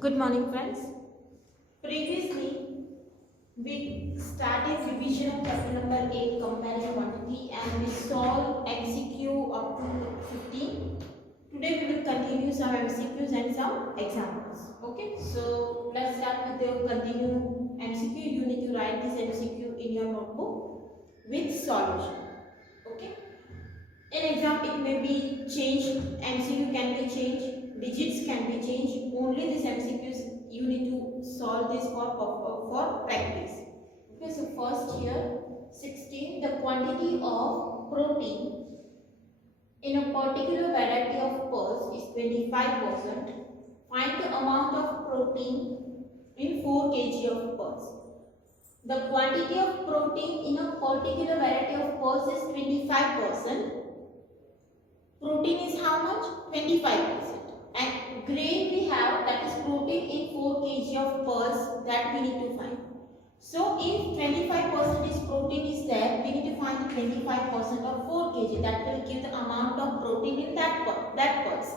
Good morning, friends. Previously, we started revision of chapter number 8, comparing quantity, and we solved MCQ up to 15. Today, we will continue some MCQs and some examples. Okay, so let's start with the continue MCQ. You need to write this MCQ in your notebook with solution. Okay. In exam, it may be changed, MCQ can be changed, digits can be changed. Only this MCQs you need to solve this for practice. Okay, so first here, 16, the quantity of protein in a particular variety of pearls is 25%. Find the amount of protein in 4 kg of pearls. The quantity of protein in a particular variety of pearls is 25%. Protein is how much? 25%. And grain we have, that is protein in 4 kg of pearls, that we need to find. So if 25% is protein is there, we need to find the 25% of 4 kg. That will give the amount of protein in that pearls.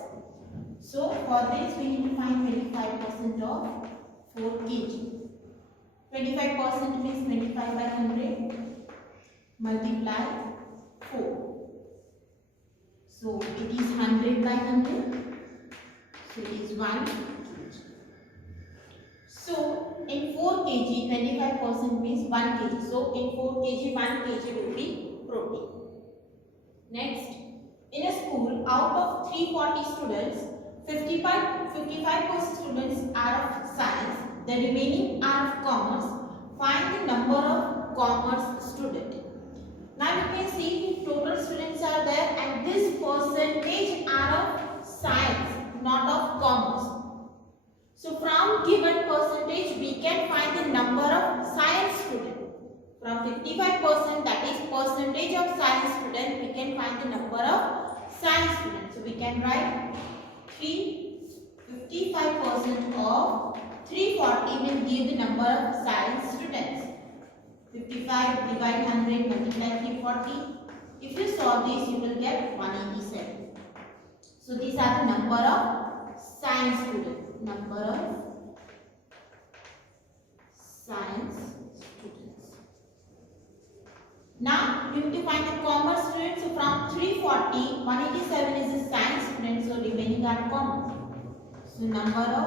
So for this we need to find 25% of 4 kg. 25% means 25 by 100 multiply 4. So it is 100 by 100. So it is 1 kg. So in 4 kg, 25% means 1 kg. So in 4 kg, 1 kg will be protein. Next, in a school, out of 340 students, 55% students are of science, the remaining are of commerce. Find the number of commerce students. Now you can see total students are there and this percentage are of science, not of commerce. So from given percentage we can find the number of science students. From 55%, that is percentage of science students, we can find the number of science students. So we can write 55% of 340 will give the number of science students. 55 divide 100 multiply 340. If you solve this, you will get 187. So these are the number of science students. Number of science students. Now you need to find the commerce students. So from 340, 187 is the science students. So remaining are commerce. So number of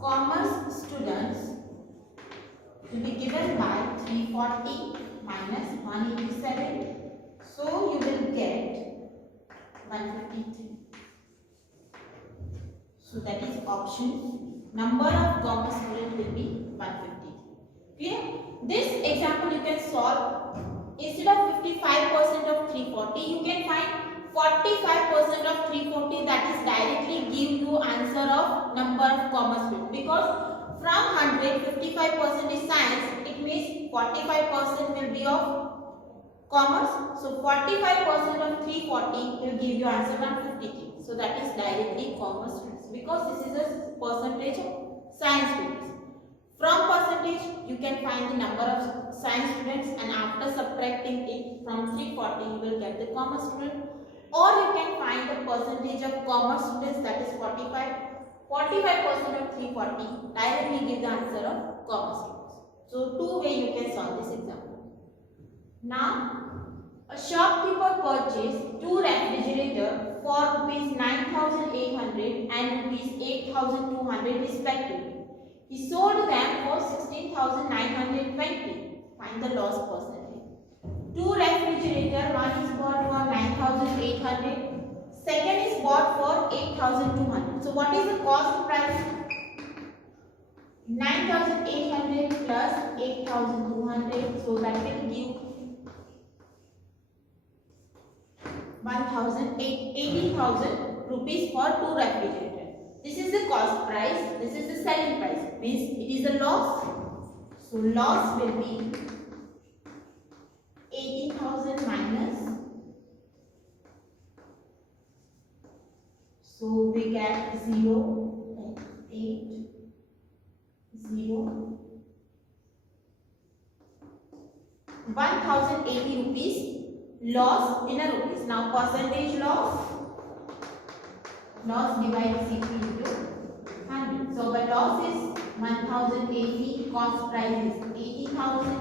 commerce students will be given by 340 minus 187. So you will get 153. So that is option. Number of commerce students will be 153. Clear? This example you can solve. Instead of 55% of 340, you can find 45% of 340, that is directly give you answer of number of commerce students. Because from 100, 55% is science, it means 45% will be of commerce. So 45% of 340 will give you answer 153. So that is directly commerce students, because this is a percentage of science students. From percentage you can find the number of science students, and after subtracting it from 340 you will get the commerce student. Or you can find the percentage of commerce students, that is 45. 45% of 340 directly give the answer of commerce students. So two way you can solve this example. Now a shopkeeper purchased two refrigerators for rupees 9,800 and rupees 8,200 respectively. He sold them for 16,920. Find the loss percentage. Two refrigerators, one is bought for 9,800, second is bought for 8,200. So what is the cost price? 9,800 plus 8,200. So that will give 18,000 rupees for two refrigerators. This is the cost price, this is the selling price. Means it is a loss. So loss will be 18,000 minus. So we get 0, 8, 0. 1,080 rupees loss in a rupees. Now percentage loss loss divide CP into 100. So our loss is 1080, cost price is 80,000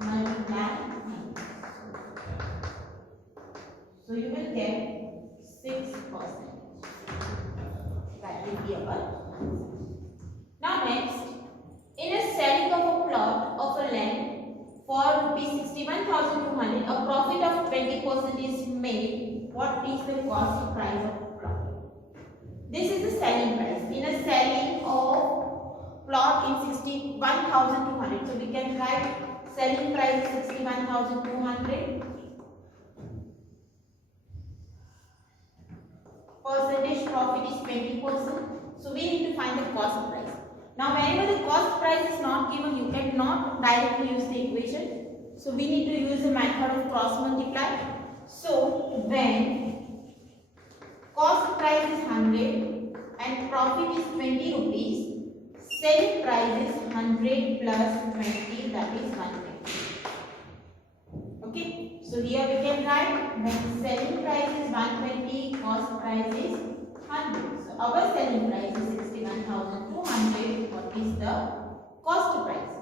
multiplied 100. So you will get 6%. That will be our answer. Now next, in a selling of a plot of a land for rupees 61,200, a profit of 20% is made. What is the cost price of plot? This is the selling price. In a selling of plot in 61,200, so we can write selling price is 61,200. Percentage profit is 20%. So we need to find the cost price. Now whenever the cost price is not given, you cannot directly use the equation. So we need to use the method of cross multiply. So when cost price is 100 and profit is 20 rupees, selling price is 100 plus 20, that is 120. Okay, so here we can write when selling price is 120, cost price is 100. So our selling price is 61,200. What is the cost price?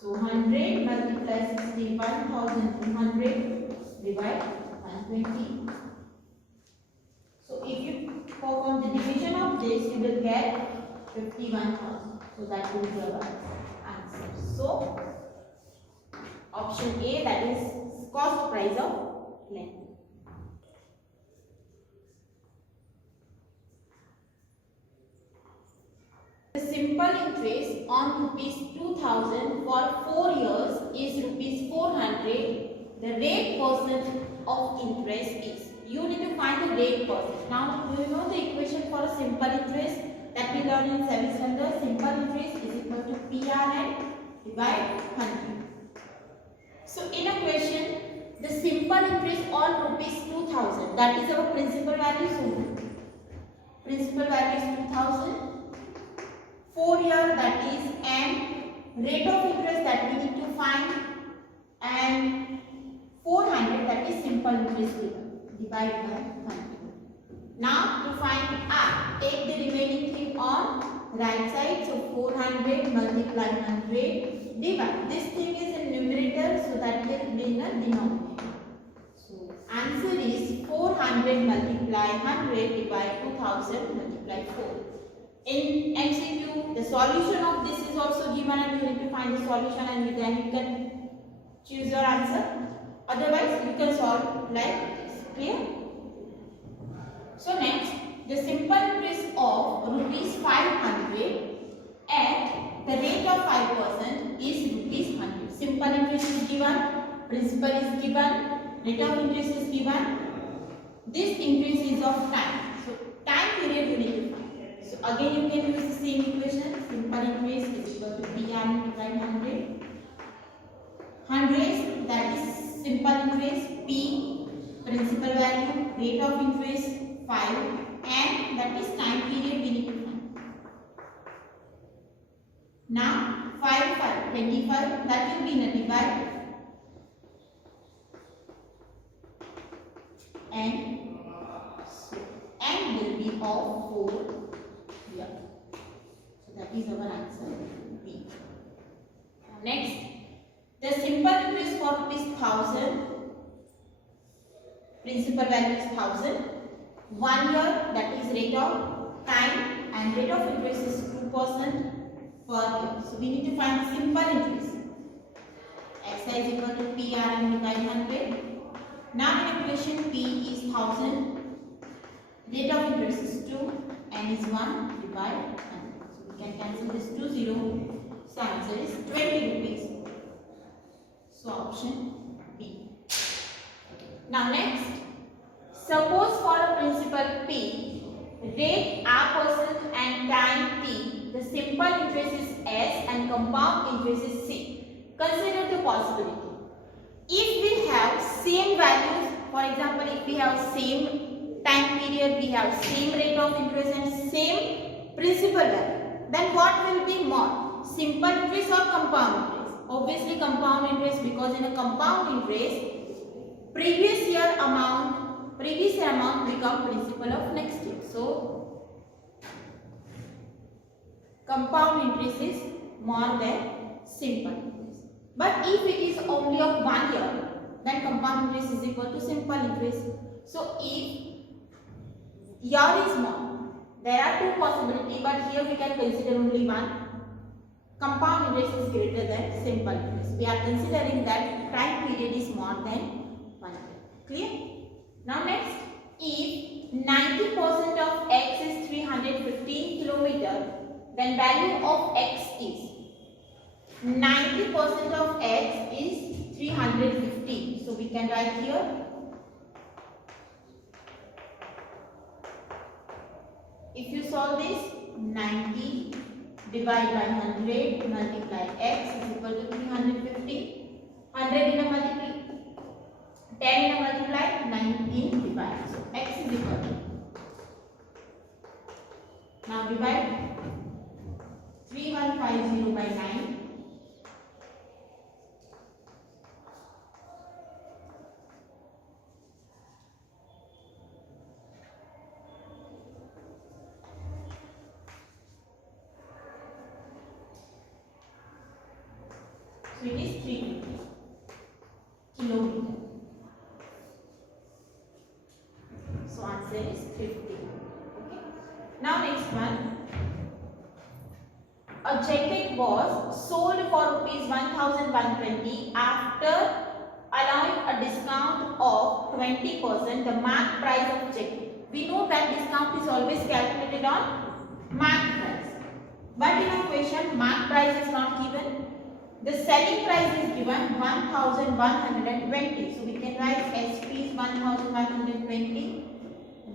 So 100 multiply 61,200 divide 120. So if you perform the division of this, you will get 51,000. So that will be our answer. So option A, that is cost price of land. The simple interest on rupees 2,000 for 4 years is rupees 400. The rate percent of interest is. You need to find the rate percent. Now, do you know the equation for a simple interest that we learned in 7th standard? Simple interest is equal to PRN divide 100. So, in a question, the simple interest on rupees 2,000, that is our principal value. So, principal value is 2,000. 4 year, that is, and rate of interest that we need to find, and 400, that is simple interest given, divide by 100. Now to find R, take the remaining thing on right side, so 400 multiply 100 divide. This thing is in numerator, so that will be in the denominator. So answer is 400 multiply 100 divide 2000 multiply 4. In MCQ, the solution of this is also given and you need to find the solution and then you can choose your answer. Otherwise, you can solve like this. Clear? So next, the simple interest of rupees 500 at the rate of 5% is rupees 100. Simple interest is given, principal is given, rate of interest is given. This interest is of time. So time period you need to find. So again you can use the same equation. Simple interest is equal to PR multiplied 100. 100, that is simple interest, P, principal value, rate of interest 5, and that is time period we need to find. Now 5, 25, that will be in a divide, and will be of 4 here. So that is our answer B. Next, the simple interest for rupees 1,000, principal value is 1,000. 1 year, that is rate of time, and rate of interest is 2% per year. So we need to find simple interest. X is equal to PR multiplied 100. Now in equation P is 1,000. Rate of interest is 2, N is 1, divide 100. So we can cancel this 2 0. So answer is 20 rupees. So option B. Now next, suppose for a principal P, rate R% and time T, the simple interest is S and compound interest is C. Consider the possibility. If we have same values, for example, if we have same time period, we have same rate of interest and same principal value, then what will be more, simple interest or compound interest? Obviously compound interest, because in a compound interest, previous year amount become principal of next year. So compound interest is more than simple interest. But if it is only of 1 year, then compound interest is equal to simple interest. So if year is more, there are two possibilities, but here we can consider only one. Compound interest is greater than simple interest. We are considering that time period is more than 1 year. Clear? Now next, if 90% of x is 315 kilometer, then value of x is 90% of x is 315. So we can write here, if you solve this, 90 divided by 100 multiply x is equal to 350. 100 in a multiply, 10 in a multiply, 19 divide. So x is equal to, now divide 3150 by 9. So it is 350 kilometer. So answer is 350. Okay. Now next one. A jacket was sold for rupees 1120 after allowing a discount of 20%. The marked price of jacket. We know that discount is always calculated on marked price. But in a question, marked price is not given. The selling price is given 1120. So we can write SP is 1120.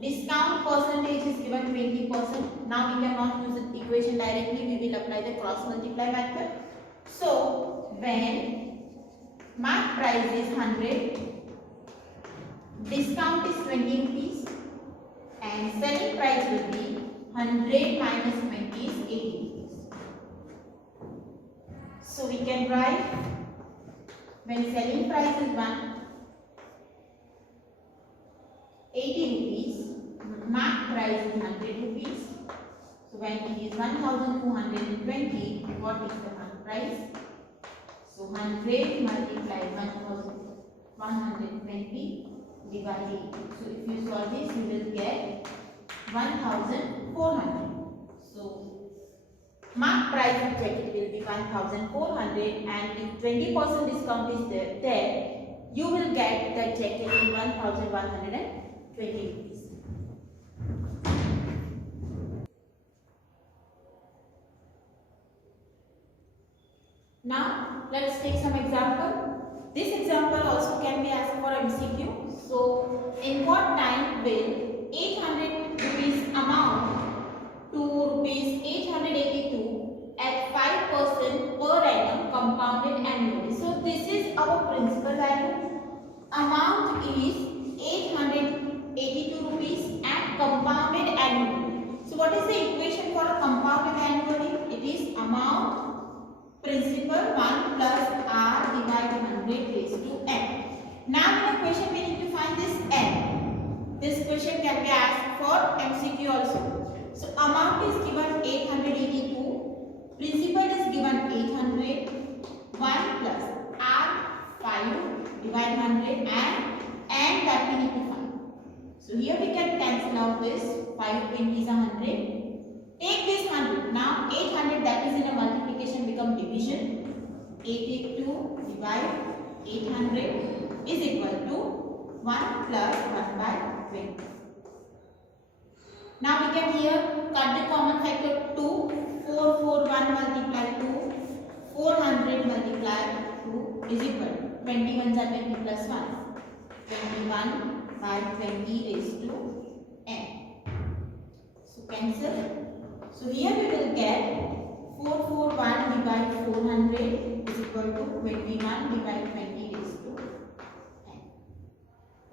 Discount percentage is given 20%. Now we cannot use the equation directly. We will apply the cross multiply method. So when marked price is 100, discount is 20 rupees, and selling price will be 100 minus 20 is 80 rupees. So we can write, when selling price is 80 rupees, marked price is 100 rupees. So when it is 1220, what is the marked price? So 100 multiplied 1120 divided 80. So if you solve this, you will get 1400. So marked price of jacket will be 1400, and if 20% discount is there, you will get the jacket in 1120 rupees. Now let's take some example. This example also can be asked for MCQ. So in what time will 800 rupees amount to rupees 882 at 5% per annum compounded annually? So this is our principal value. Amount is 882 rupees and compounded annually. So what is the equation for a compounded annually? It is amount principal 1 plus r divided 100 raised to n. Now in a question we need to find this n. This question can be asked for MCQ also. So amount is given 882, principal is given 800, 1 plus r 5 divide 100 and that we need to find. So here we can cancel out this 5 20 is 100. Take this 100. Now 800, that is in a multiplication become division. 882 divide 800 is equal to 1 plus 1 by 20. Now we can here cut the common factor 2. 441 multiply 2. 400 multiply 2 is equal to 21 are 20 plus 1. 21 by 20 raised to n. So cancel. So here we will get 441 divided 400 is equal to 21 divided 20 raised to n.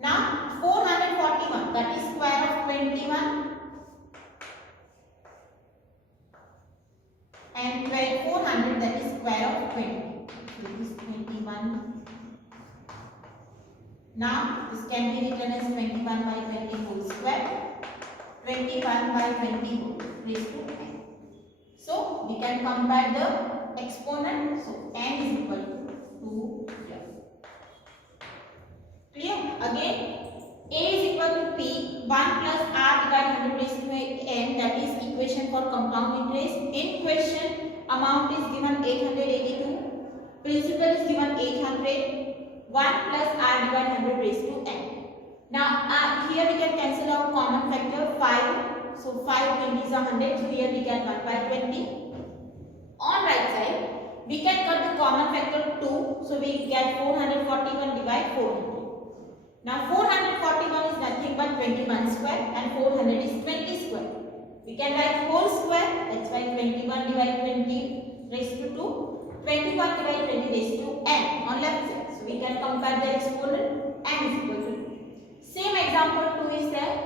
Now 441, that is square of 21, and 400, that is square of 20. So it is 21. Now this can be written as 21 by 20 whole square. 21 by 20 raised to n. So we can compare the exponent. So n is equal to 2 here. Clear? Again, a is equal to p 1 plus r divided 100 raised to n, that is equation for compound interest. In question, amount is given 882, principal is given 800, 1 plus r divided 100 raised to n. Now here we can cancel out common factor 5. So 5 20s are 100. So here we get 1 by 20. On right side, we can cut the common factor 2. So we get 441 divide 400. Now 441 is nothing but 21 square and 400 is 20 square. We can write whole square. That's why 21 divide 20 raised to 2. 21 divide 20 raised to n on left side. So we can compare the exponent. N is equal to 2. Same example 2 is there.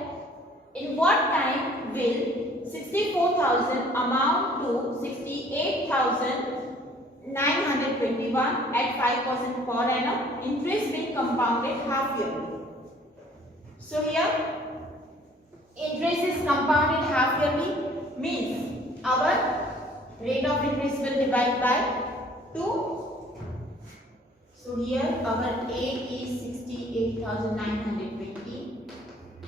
In what time will 64,000 amount to 68,921 at 5% per annum? Interest being compounded half yearly. So here interest is compounded half yearly, means our rate of interest will divide by 2. So here our A is 68,920,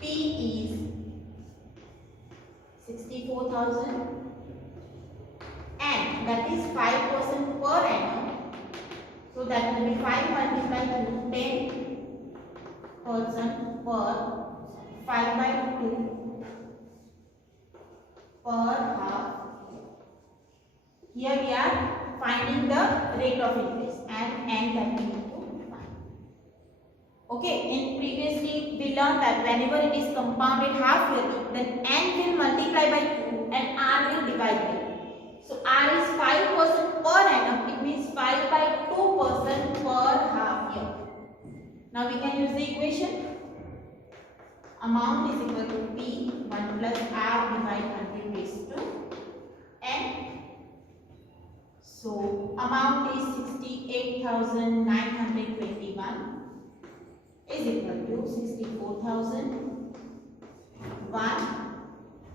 P is 64,000, and that is 5% per annum. So that will be 5 multiplied to 10% per 5 by 2 per half. Here we are finding the rate of interest and n that we need to find. Okay, in previously we learned that whenever it is compounded half yearly, then n will multiply by 2 and r will divide by 2. So r is 5% per annum. It means 5 by 2% per half year. Now we can use the equation. Amount is equal to p 1 plus r divided 100 raised to n. So amount is 68,921 is equal to 64,000. 1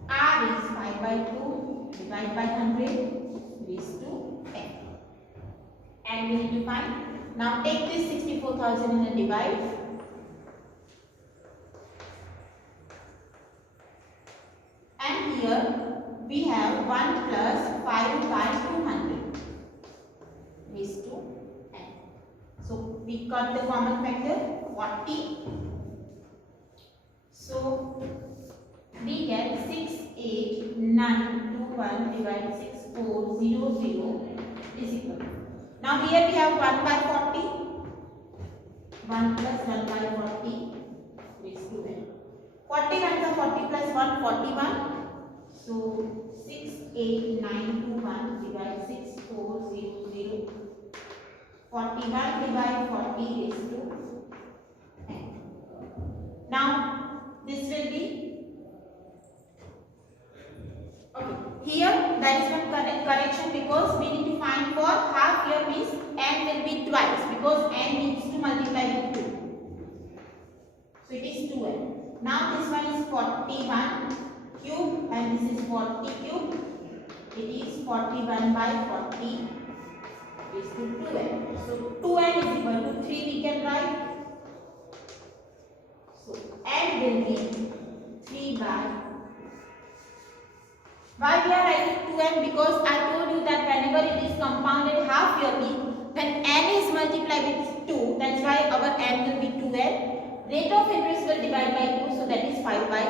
r is 5 by 2 divided by 100 raised to n. And we need to find. Now take this 64,000 and divide. And here we have 1 plus 5 by 200 raised to n. So we got the common factor 40. So we get 68,921 divided 6400 is equal to. Now here we have 1 by 40. 1 plus 1 by 40 raised to n. 40 times 40 plus 1, 41. So 68,921 divide 6400. 41 divide 40 raised to n. Now this will be okay. Here that is one correction, because we need to find for half year, means n will be twice, because n needs to multiply with 2. So it is 2n. Now this one is 41 cube and this is 40 cube. It is 41 by 40 raised to 2n. So 2n is equal to 3 we can write. So n will be 3 by. Why we are writing 2n? Because I told you that whenever it is compounded half yearly, when n is multiplied with 2, that's why our n will be 2n. Rate of interest will divide by 2, so that is 5 by